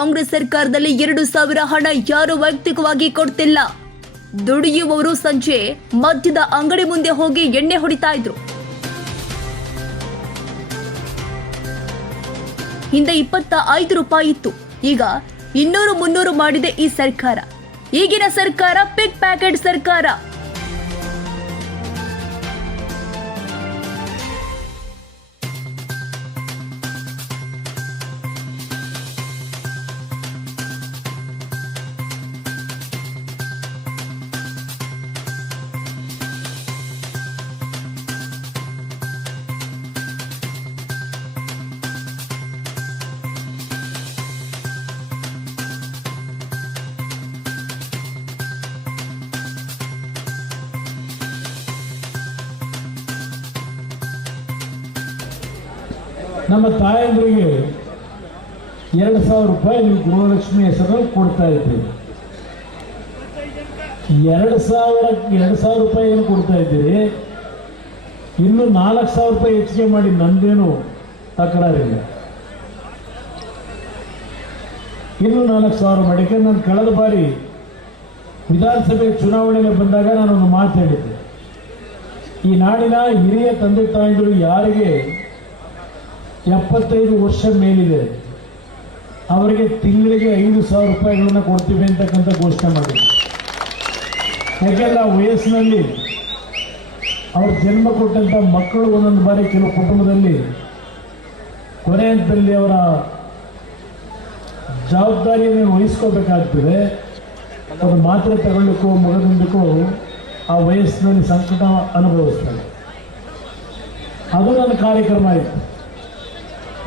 ಕಾಂಗ್ರೆಸ್ ಸರ್ಕಾರದಲ್ಲಿ ಎರಡು ಸಾವಿರ ಹಣ ಯಾರು ವೈಯಕ್ತಿಕವಾಗಿ ಕೊಡ್ತಿಲ್ಲ. ದುಡಿಯುವವರು ಸಂಜೆ ಮದ್ಯದ ಅಂಗಡಿ ಮುಂದೆ ಹೋಗಿ ಎಣ್ಣೆ ಹೊಡಿತಾ ಇದ್ರು. ಹಿಂದೆ ಇಪ್ಪತ್ತ ಐದು ರೂಪಾಯಿ ಇತ್ತು. ಈಗ ಇನ್ನೂರು ಮುನ್ನೂರು ಮಾಡಿದೆ ಈ ಸರ್ಕಾರ. ಈಗಿನ ಸರ್ಕಾರ ಪಿಕ್ ಪ್ಯಾಕೆಟ್ ಸರ್ಕಾರ. ನಮ್ಮ ತಾಯಂದ್ರಿಗೆ ಎರಡು ಸಾವಿರ ರೂಪಾಯಿ ನೀವು ಗೃಹಲಕ್ಷ್ಮಿ ಹೆಸರಲ್ಲಿ ಕೊಡ್ತಾ ಇದ್ದೀರಿ ಎರಡು ಸಾವಿರ ಎರಡು ಸಾವಿರ ರೂಪಾಯಿ ಏನು ಕೊಡ್ತಾ ಇದ್ದೀರಿ? ಇನ್ನು ನಾಲ್ಕು ಸಾವಿರ ರೂಪಾಯಿ ಹೆಚ್ಚಿಗೆ ಮಾಡಿ ನಂದೇನು ತಕರಾರಿಲ್ಲ ಇನ್ನು ನಾಲ್ಕು ಸಾವಿರ ಮಾಡಿಕೆ ನಾನು ಕಳೆದ ಬಾರಿ ವಿಧಾನಸಭೆ ಚುನಾವಣೆಗೆ ಬಂದಾಗ ನಾನೊಂದು ಮಾತು ಹೇಳಿದ್ದೆ. ಈ ನಾಡಿನ ಹಿರಿಯ ತಂದೆ ತಾಯಿಗಳು ಯಾರಿಗೆ ಎಪ್ಪತ್ತೈದು ವರ್ಷ ಮೇಲಿದೆ. ಅವರಿಗೆ ತಿಂಗಳಿಗೆ ಐದು ಸಾವಿರ ರೂಪಾಯಿಗಳನ್ನ ಕೊಡ್ತೀವಿ ಅಂತಕ್ಕಂಥ ಘೋಷಣೆ ಮಾಡಿದ್ರು. ಯಾಕೆಲ್ಲ ವಯಸ್ಸಿನಲ್ಲಿ ಅವ್ರ ಜನ್ಮ ಕೊಟ್ಟಂಥ ಮಕ್ಕಳು ಒಂದೊಂದು ಬಾರಿ ಕೆಲವು ಕುಟುಂಬದಲ್ಲಿ ಕೊನೆ ಹಂತದಲ್ಲಿ ಅವರ ಜವಾಬ್ದಾರಿಯನ್ನು ವಹಿಸ್ಕೋಬೇಕಾಗ್ತದೆ. ಅವ್ರ ಮಾತ್ರೆ ತಗೊಳ್ಳಿಕ್ಕೂ ಮಗದೊಂದಕ್ಕೂ ಆ ವಯಸ್ಸಿನಲ್ಲಿ ಸಂಕಟ ಅನುಭವಿಸ್ತಾರೆ ಅದು ನನ್ನ ಕಾರ್ಯಕ್ರಮ ಆಯಿತು.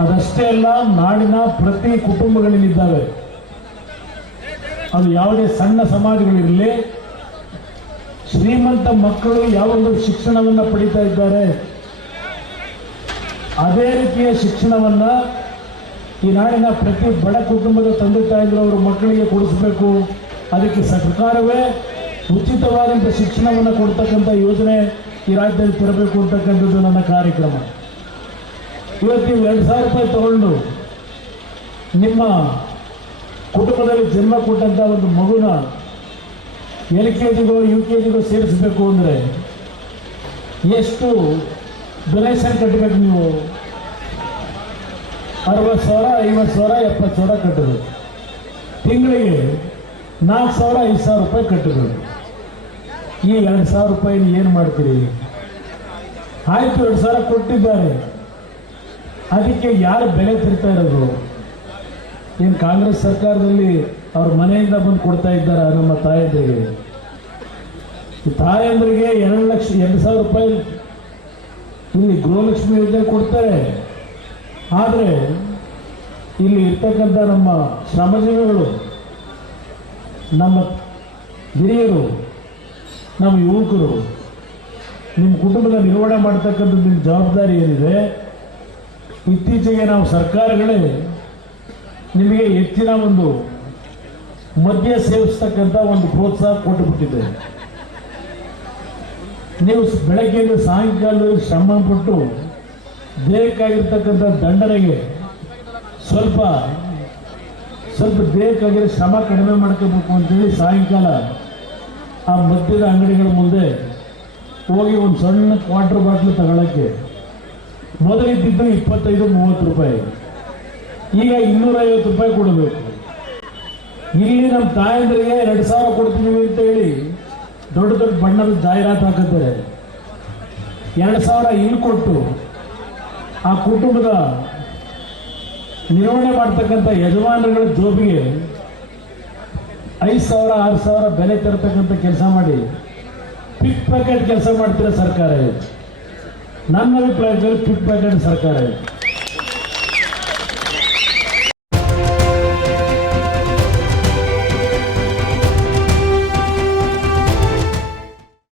ಅದಷ್ಟೇ ಅಲ್ಲ, ನಾಡಿನ ಪ್ರತಿ ಕುಟುಂಬಗಳಲ್ಲಿದ್ದಾವೆ ಅದು ಯಾವುದೇ ಸಣ್ಣ ಸಮಾಜಗಳಿರಲಿ, ಶ್ರೀಮಂತ ಮಕ್ಕಳು ಯಾವೊಂದು ಶಿಕ್ಷಣವನ್ನು ಪಡಿತಾ ಇದ್ದಾರೆ, ಅದೇ ರೀತಿಯ ಶಿಕ್ಷಣವನ್ನು ಈ ನಾಡಿನ ಪ್ರತಿ ಬಡ ಕುಟುಂಬದ ತಂದೆ ತಾಯಿಗಳು ಅವರ ಮಕ್ಕಳಿಗೆ ಕೊಡಿಸಬೇಕು. ಅದಕ್ಕೆ ಸರ್ಕಾರವೇ ಉಚಿತವಾದಂಥ ಶಿಕ್ಷಣವನ್ನು ಕೊಡ್ತಕ್ಕಂಥ ಯೋಜನೆ ಈ ರಾಜ್ಯದಲ್ಲಿ ತರಬೇಕು ಅಂತಕ್ಕಂಥದ್ದು ನನ್ನ ಕಾರ್ಯಕ್ರಮ. ಇವತ್ತು ನೀವು ಎರಡು ಸಾವಿರ ರೂಪಾಯಿ ತಗೊಂಡು ನಿಮ್ಮ ಕುಟುಂಬದಲ್ಲಿ ಜನ್ಮ ಕೊಟ್ಟಂಥ ಒಂದು ಮಗುನ ಎಲ್ ಕೆ ಜಿಗೋ, ಯು ಕೆ ಜಿಗೋ ಸೇರಿಸಬೇಕು ಅಂದರೆ ಎಷ್ಟು ಡೊನೇಷನ್ ಕಟ್ಟಬೇಕು ನೀವು? ಅರವತ್ತು ಸಾವಿರ, ಐವತ್ತು ಸಾವಿರ, ಎಪ್ಪತ್ತು ಸಾವಿರ ಕಟ್ಟಬೇಕು. ತಿಂಗಳಿಗೆ ನಾಲ್ಕು ಸಾವಿರ, ಐದು ಸಾವಿರ ರೂಪಾಯಿ ಕಟ್ಟಬೇಕು. ಈ ಎರಡು ಸಾವಿರ ರೂಪಾಯಿ ಏನು ಮಾಡ್ತೀರಿ? ಆಯ್ತು, ಎರಡು ಸಾವಿರ ಕೊಟ್ಟಿದ್ದಾರೆ. ಅದಕ್ಕೆ ಯಾರು ಬೆಲೆ ತಿರ್ತಾ ಇರೋದು? ಏನು ಕಾಂಗ್ರೆಸ್ ಸರ್ಕಾರದಲ್ಲಿ ಅವ್ರ ಮನೆಯಿಂದ ಬಂದು ಕೊಡ್ತಾ ಇದ್ದಾರೆ ನಮ್ಮ ತಾಯಂದ್ರಿಗೆ? ತಾಯಂದ್ರಿಗೆ ಎರಡು ಲಕ್ಷ, ಎರಡು ಸಾವಿರ ರೂಪಾಯಿ ಇಲ್ಲಿ ಗೃಹಲಕ್ಷ್ಮಿ ಯೋಜನೆ ಕೊಡ್ತಾರೆ. ಆದರೆ ಇಲ್ಲಿ ಇರ್ತಕ್ಕಂಥ ನಮ್ಮ ಶ್ರಮಜೀವಿಗಳು, ನಮ್ಮ ಹಿರಿಯರು, ನಮ್ಮ ಯುವಕರು, ನಿಮ್ಮ ಕುಟುಂಬದ ನಿರ್ವಹಣೆ ಮಾಡ್ತಕ್ಕಂಥದ್ದು ನಿಮ್ಮ ಜವಾಬ್ದಾರಿ ಏನಿದೆ? ಇತ್ತೀಚೆಗೆ ನಾವು ಸರ್ಕಾರಗಳೇ ನಿಮಗೆ ಹೆಚ್ಚಿನ ಒಂದು ಮದ್ಯ ಸೇವಿಸ್ತಕ್ಕಂಥ ಒಂದು ಪ್ರೋತ್ಸಾಹ ಕೊಟ್ಟುಬಿಟ್ಟಿದೆ ನೀವು ಬೆಳಗ್ಗೆಯಿಂದ ಸಾಯಂಕಾಲದಲ್ಲಿ ಶ್ರಮ ಪಟ್ಟು ದೇಹಕ್ಕಾಗಿರ್ತಕ್ಕಂಥ ದಂಡನೆಗೆ ಸ್ವಲ್ಪ ಸ್ವಲ್ಪ ದೇಹಕ್ಕಾಗಿರೋ ಶ್ರಮ ಕಡಿಮೆ ಮಾಡ್ಕೋಬೇಕು ಅಂತೇಳಿ ಸಾಯಂಕಾಲ ಆ ಮದ್ಯದ ಅಂಗಡಿಗಳ ಮುಂದೆ ಹೋಗಿ ಒಂದು ಸಣ್ಣ ಕ್ವಾರ್ಟರ್ ಬಾಟ್ಲು ತಗೊಳ್ಳೋಕ್ಕೆ ಮೊದಲಿದ್ದಿದ್ದು ಇಪ್ಪತ್ತೈದು, ಮೂವತ್ತು ರೂಪಾಯಿ. ಈಗ ಇನ್ನೂರೈವತ್ತು ರೂಪಾಯಿ ಕೊಡಬೇಕು. ಇಲ್ಲಿ ನಮ್ಮ ತಾಯಂದ್ರಿಗೆ ಎರಡು ಸಾವಿರ ಕೊಡ್ತೀವಿ ಅಂತ ಹೇಳಿ ದೊಡ್ಡ ದೊಡ್ಡ ಬಣ್ಣದ ಜಾಹೀರಾತು ಹಾಕಿದ್ದಾರೆ. ಎರಡು ಸಾವಿರ ಇಲ್ಲಿ ಕೊಟ್ಟು ಆ ಕುಟುಂಬದ ನಿರ್ವಹಣೆ ಮಾಡ್ತಕ್ಕಂಥ ಯಜಮಾನರುಗಳ ಜೋಬಿಗೆ ಐದು ಸಾವಿರ, ಆರು ಸಾವಿರ ಬೆಲೆ ತರತಕ್ಕಂಥ ಕೆಲಸ ಮಾಡಿ, ಪಿಕ್ ಪ್ಯಾಕೆಟ್ ಕೆಲಸ ಮಾಡ್ತೀರ ಸರ್ಕಾರ ಇದು ನನ್ನ ಅಭಿಪ್ರಾಯದಲ್ಲಿ ಪಿಕ್ ಪ್ಯಾಕೆಟ್ ಸರ್ಕಾರ ಇದು